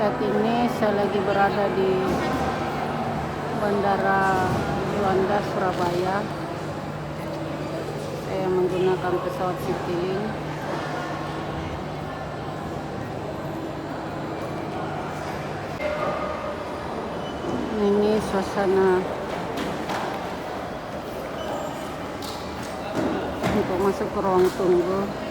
Saat ini saya lagi berada di Bandara Juanda, Surabaya. Saya menggunakan pesawat Citylink. Ini suasana untuk masuk ke ruang tunggu.